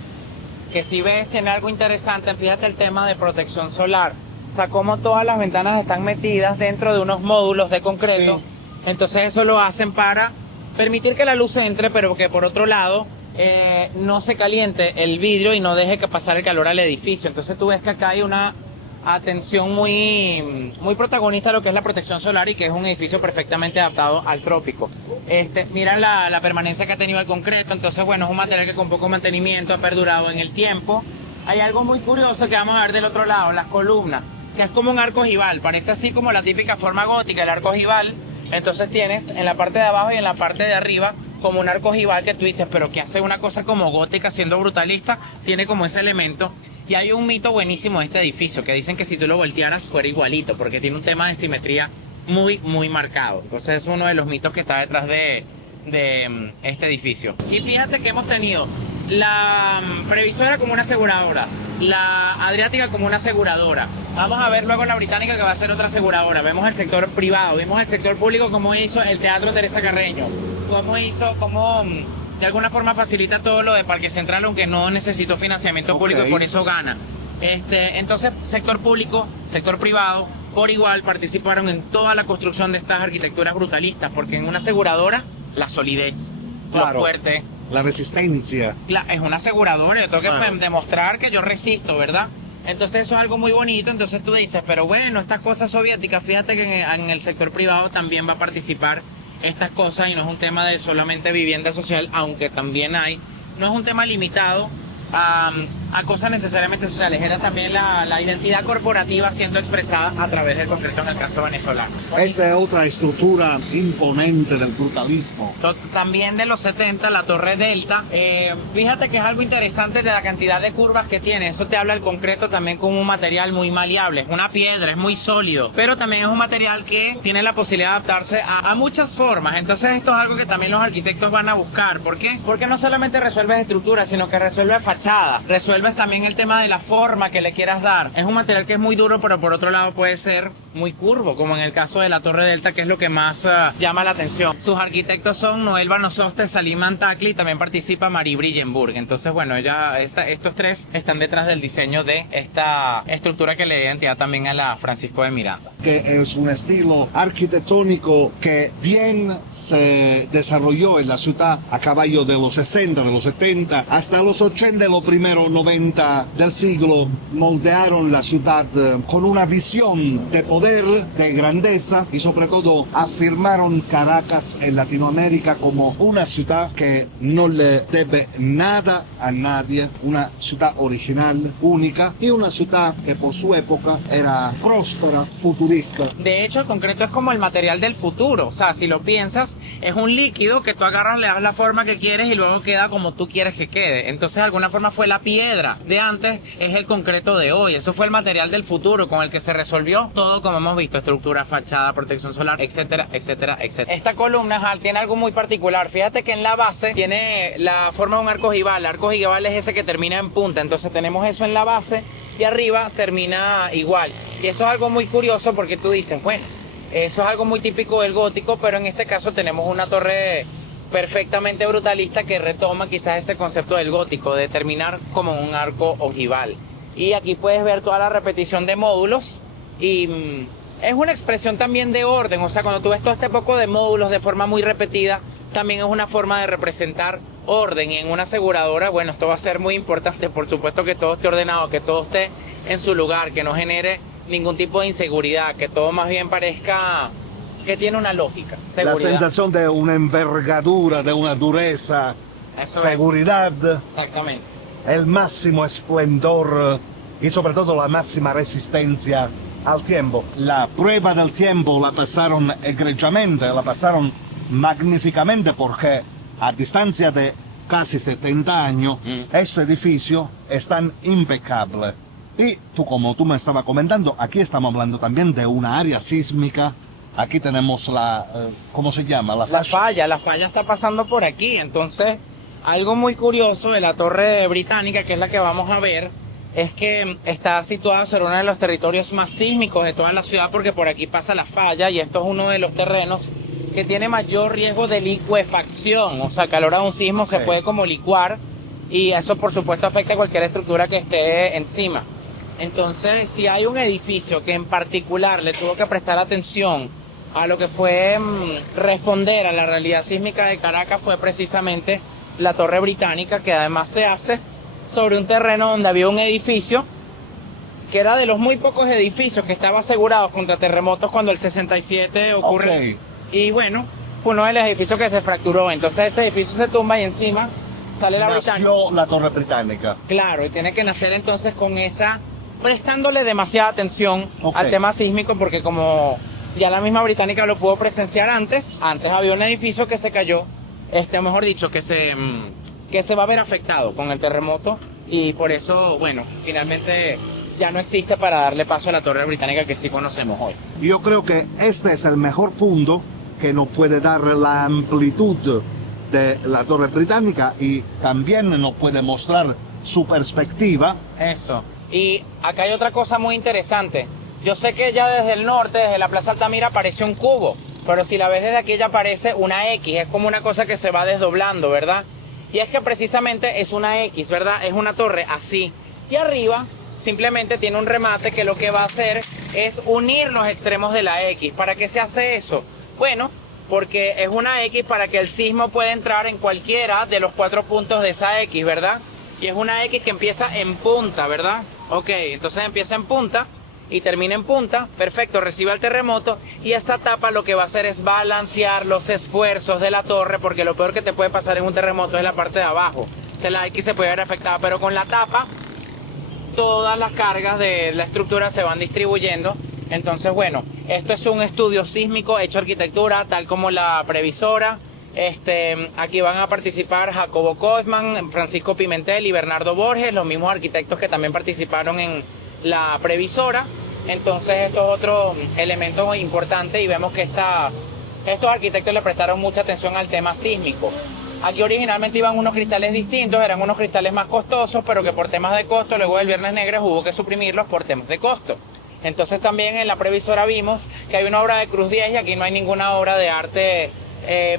Que si ves, tiene algo interesante, fíjate el tema de protección solar. O sea, cómo todas las ventanas están metidas dentro de unos módulos de concreto. Sí. Entonces eso lo hacen para permitir que la luz entre, pero que por otro lado no se caliente el vidrio y no deje que pasar el calor al edificio. Entonces tú ves que acá hay una atención muy protagonista a lo que es la protección solar, y que es un edificio perfectamente adaptado al trópico. Mira la permanencia que ha tenido el concreto. Entonces, bueno, es un material que con poco mantenimiento ha perdurado en el tiempo. Hay algo muy curioso que vamos a ver del otro lado, las columnas, que es como un arco ojival, parece así como la típica forma gótica, el arco ojival. Entonces tienes en la parte de abajo y en la parte de arriba como un arco ojival, que tú dices, pero que hace una cosa como gótica siendo brutalista, tiene como ese elemento. Y hay un mito buenísimo de este edificio, que dicen que si tú lo voltearas fuera igualito, porque tiene un tema de simetría muy marcado. Entonces es uno de los mitos que está detrás de este edificio. Y fíjate que hemos tenido la Previsora como una aseguradora, la Adriática como una aseguradora. Vamos a ver luego la Británica, que va a ser otra aseguradora. Vemos el sector privado, vemos el sector público, como hizo el Teatro Teresa Carreño, cómo de alguna forma facilita todo lo de Parque Central, aunque no necesitó financiamiento público y por eso gana. Entonces, sector público, sector privado, por igual participaron en toda la construcción de estas arquitecturas brutalistas, porque en una aseguradora, la solidez, claro, lo fuerte, la resistencia. Es una aseguradora, yo tengo que demostrar que yo resisto, ¿verdad? Entonces eso es algo muy bonito. Entonces tú dices, pero bueno, estas cosas soviéticas, fíjate que en el sector privado también va a participar estas cosas, y no es un tema de solamente vivienda social, aunque también hay, no es un tema limitado a cosas necesariamente sociales, era también la identidad corporativa siendo expresada a través del concreto en el caso venezolano. Esta es otra estructura imponente del brutalismo. También de los 70, la Torre Delta. Fíjate que es algo interesante de la cantidad de curvas que tiene. Eso te habla el concreto también como un material muy maleable. Es una piedra, es muy sólido, pero también es un material que tiene la posibilidad de adaptarse a muchas formas. Entonces esto es algo que también los arquitectos van a buscar. ¿Por qué? Porque no solamente resuelves estructuras, sino que resuelves fachada. Resuelves también el tema de la forma que le quieras dar. Es un material que es muy duro, pero por otro lado puede ser muy curvo, como en el caso de la Torre Delta, que es lo que más llama la atención. Sus arquitectos son Noel Banososte, Salim Antakli, y también participa Marie Brillenburg. Entonces, bueno, estos tres están detrás del diseño de esta estructura que le da identidad también a la Francisco de Miranda. Que es un estilo arquitectónico que bien se desarrolló en la ciudad a caballo de los 60, de los 70, hasta los 80 de los primeros 90 del siglo. Moldearon la ciudad con una visión de poder, de grandeza, y sobre todo afirmaron Caracas en Latinoamérica como una ciudad que no le debe nada a nadie, una ciudad original, única, y una ciudad que por su época era próspera, futurista. De hecho, el concreto es como el material del futuro. O sea, si lo piensas, es un líquido que tú agarras, le das la forma que quieres y luego queda como tú quieres que quede. Entonces, de alguna forma fue la piedra de antes, es el concreto de hoy. Eso fue el material del futuro con el que se resolvió todo, como hemos visto: estructura, fachada, protección solar, etcétera, etcétera, etcétera. Esta columna tiene algo muy particular. Fíjate que en la base tiene la forma de un arco ojival. El arco ojival es ese que termina en punta. Entonces tenemos eso en la base y arriba termina igual. Y eso es algo muy curioso porque tú dices, bueno, eso es algo muy típico del gótico, pero en este caso tenemos una torre perfectamente brutalista que retoma quizás ese concepto del gótico, de terminar como un arco ojival. Y aquí puedes ver toda la repetición de módulos y es una expresión también de orden. O sea, cuando tú ves todo este poco de módulos de forma muy repetida, también es una forma de representar orden. Y en una aseguradora, bueno, esto va a ser muy importante, por supuesto, que todo esté ordenado, que todo esté en su lugar, que no genere ningún tipo de inseguridad, que todo más bien parezca que tiene una lógica. La sensación de una envergadura, de una dureza, eso seguridad, exactamente, el máximo esplendor y sobre todo la máxima resistencia al tiempo. La prueba del tiempo la pasaron egregiamente, la pasaron magníficamente, porque a distancia de casi 70 años, este edificio es tan impecable. Y como tú me estabas comentando, aquí estamos hablando también de una área sísmica. Aquí tenemos ¿cómo se llama? La falla. La falla está pasando por aquí. Entonces, algo muy curioso de la Torre Británica, que es la que vamos a ver, es que está situada sobre uno de los territorios más sísmicos de toda la ciudad, porque por aquí pasa la falla y esto es uno de los terrenos que tiene mayor riesgo de licuefacción. O sea, que a la hora de un sismo se puede como licuar, y eso por supuesto afecta a cualquier estructura que esté encima. Entonces, si hay un edificio que en particular le tuvo que prestar atención a lo que fue responder a la realidad sísmica de Caracas, fue precisamente la Torre Británica, que además se hace sobre un terreno donde había un edificio que era de los muy pocos edificios que estaba asegurado contra terremotos cuando el 67 ocurre. Okay. Y bueno, fue uno de los edificios que se fracturó. Entonces ese edificio se tumba y encima sale la Británica. Nació la Torre Británica. Claro, y tiene que nacer entonces con esa, prestándole demasiada atención al tema sísmico, porque como ya la misma Británica lo pudo presenciar antes había un edificio que se cayó, mejor dicho, que se va a ver afectado con el terremoto, y por eso, bueno, finalmente ya no existe para darle paso a la Torre Británica que sí conocemos hoy. Yo creo que este es el mejor punto que nos puede dar la amplitud de la Torre Británica, y también nos puede mostrar su perspectiva. Eso. Y acá hay otra cosa muy interesante. Yo sé que ya desde el norte, desde la Plaza Altamira, parece un cubo, pero si la ves desde aquí ya parece una X, es como una cosa que se va desdoblando, ¿verdad? Y es que precisamente es una X, ¿verdad? Es una torre así. Y arriba simplemente tiene un remate que lo que va a hacer es unir los extremos de la X. ¿Para qué se hace eso? Bueno, porque es una X para que el sismo pueda entrar en cualquiera de los 4 puntos de esa X, ¿verdad? Y es una X que empieza en punta, ¿verdad? Ok, entonces empieza en punta y termina en punta, perfecto, recibe el terremoto, y esa tapa lo que va a hacer es balancear los esfuerzos de la torre, porque lo peor que te puede pasar en un terremoto es la parte de abajo. O sea, la X se puede ver afectada, pero con la tapa todas las cargas de la estructura se van distribuyendo. Entonces, bueno, esto es un estudio sísmico hecho arquitectura, tal como la previsora. Aquí van a participar Jacobo Kaufman, Francisco Pimentel y Bernardo Borges, los mismos arquitectos que también participaron en la previsora. Entonces, esto es otro elemento importante y vemos que estos arquitectos le prestaron mucha atención al tema sísmico. Aquí originalmente iban unos cristales distintos, eran unos cristales más costosos, pero que por temas de costo, luego del Viernes Negro hubo que suprimirlos por temas de costo. Entonces también en la previsora vimos que hay una obra de Cruz Diez y aquí no hay ninguna obra de arte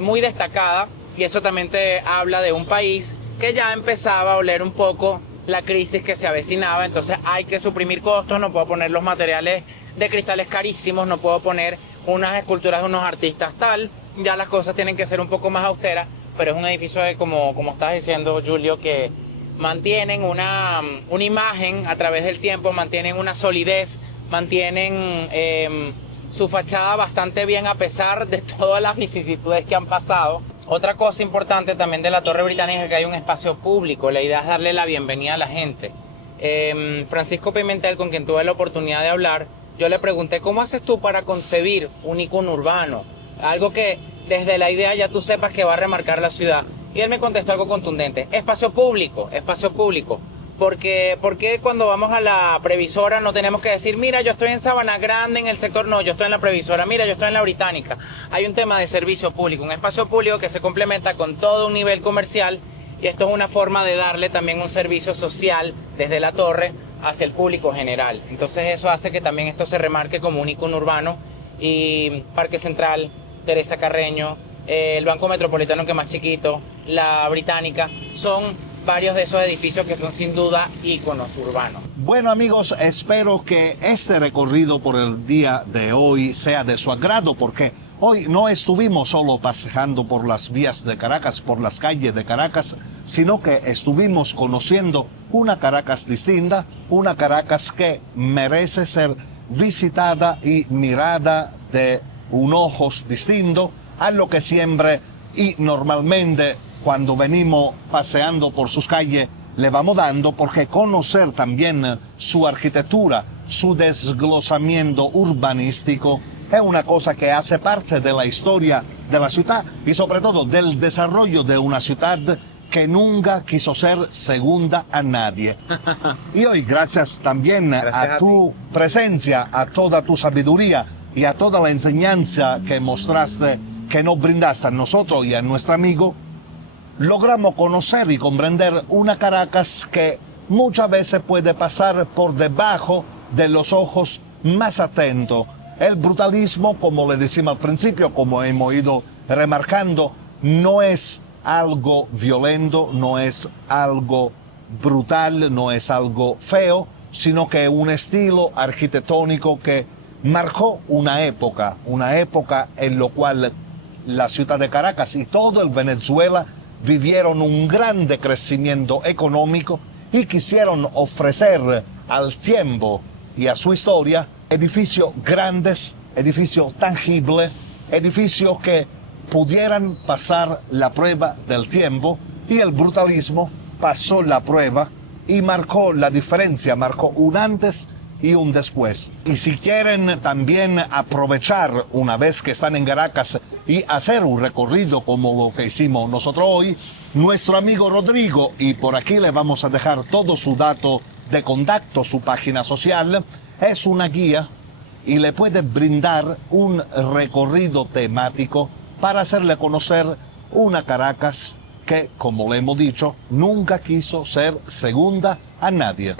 muy destacada, y eso también te habla de un país que ya empezaba a oler un poco la crisis que se avecinaba. Entonces hay que suprimir costos, no puedo poner los materiales de cristales carísimos, no puedo poner unas esculturas de unos artistas tal, ya las cosas tienen que ser un poco más austeras, pero es un edificio de, como estás diciendo, Julio, que mantienen una imagen a través del tiempo, mantienen una solidez, mantienen su fachada bastante bien a pesar de todas las vicisitudes que han pasado. Otra cosa importante también de la Torre Británica es que hay un espacio público. La idea es darle la bienvenida a la gente. Francisco Pimentel, con quien tuve la oportunidad de hablar, yo le pregunté, ¿cómo haces tú para concebir un icono urbano? Algo que desde la idea ya tú sepas que va a remarcar la ciudad. Y él me contestó algo contundente: espacio público, espacio público. ¿Por qué cuando vamos a la previsora no tenemos que decir, mira, yo estoy en Sabana Grande, en el sector? No, yo estoy en la previsora, mira, yo estoy en la Británica. Hay un tema de servicio público, un espacio público que se complementa con todo un nivel comercial, y esto es una forma de darle también un servicio social desde la torre hacia el público general. Entonces eso hace que también esto se remarque como un icono urbano. Y Parque Central, Teresa Carreño, el Banco Metropolitano, que es más chiquito, la Británica, son varios de esos edificios que son sin duda íconos urbanos. Bueno amigos, espero que este recorrido por el día de hoy sea de su agrado, porque hoy no estuvimos solo paseando por las vías de Caracas, por las calles de Caracas, sino que estuvimos conociendo una Caracas distinta, una Caracas que merece ser visitada y mirada de un ojo distinto a lo que siempre y normalmente cuando venimos paseando por sus calles le vamos dando, porque conocer también su arquitectura, su desglosamiento urbanístico es una cosa que hace parte de la historia de la ciudad y sobre todo del desarrollo de una ciudad que nunca quiso ser segunda a nadie. Y hoy, gracias también a tu presencia, a toda tu sabiduría y a toda la enseñanza que mostraste, que nos brindaste a nosotros y a nuestro amigo, logramos conocer y comprender una Caracas que muchas veces puede pasar por debajo de los ojos más atentos. El brutalismo, como le decimos al principio, como hemos ido remarcando, no es algo violento, no es algo brutal, no es algo feo, sino que es un estilo arquitectónico que marcó una época en la cual la ciudad de Caracas y todo el Venezuela vivieron un grande crecimiento económico y quisieron ofrecer al tiempo y a su historia edificios grandes, edificios tangibles, edificios que pudieran pasar la prueba del tiempo, y el brutalismo pasó la prueba y marcó la diferencia, marcó un antes y un después. Y si quieren también aprovechar una vez que están en Caracas y hacer un recorrido como lo que hicimos nosotros hoy, nuestro amigo Rodrigo, y por aquí le vamos a dejar todo su dato de contacto, su página social, es una guía y le puede brindar un recorrido temático para hacerle conocer una Caracas que, como le hemos dicho, nunca quiso ser segunda a nadie.